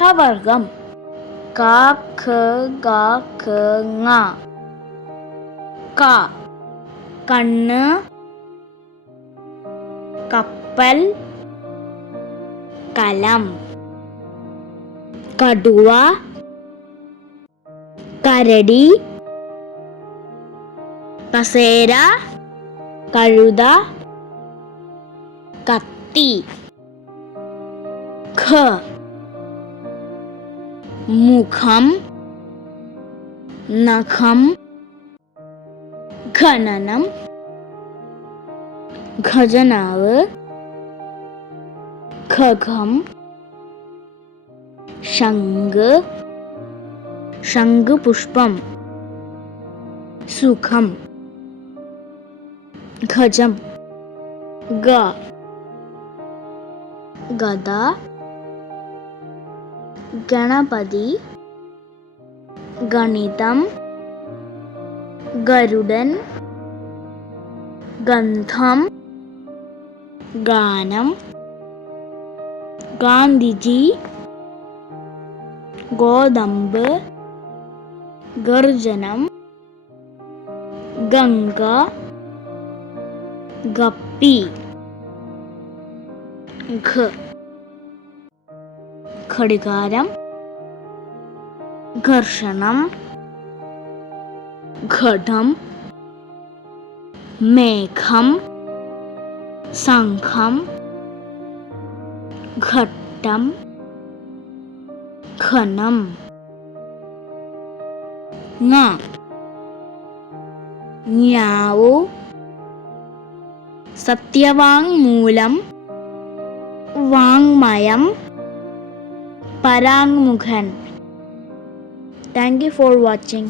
കവർഗം ക ഖ ഗ ഖ ങ. ക. കണ്ണ്. കപ്പൽ. കലം. കടുവ. കരടി. കസേര. കഴുത. കത്തി. ഖ. മുഖം നഖം ഖനനം ഖജനാവ് ഖഗം ശംഖ് ശംഖുപുഷ്പം സുഖം ഖജം ഗ ഗദ ഗണപതി ഗണിതം ഗരുഡൻ ഗന്ധം ഗാനം ഗാന്ധിജി ഗോതമ്പ് ഗർജനം ഗംഗ ഗപ്പി ഘ. ഘടികാരം ഘർഷണം ഘടം മേഘം സംഘം ഘട്ടം ഘനം. ങ. ഞാവു സത്യവാങ്മൂലം. വാങ്മയം. പരാങ്മുഖൻ താങ്ക് യു ഫോർ വാച്ചിങ്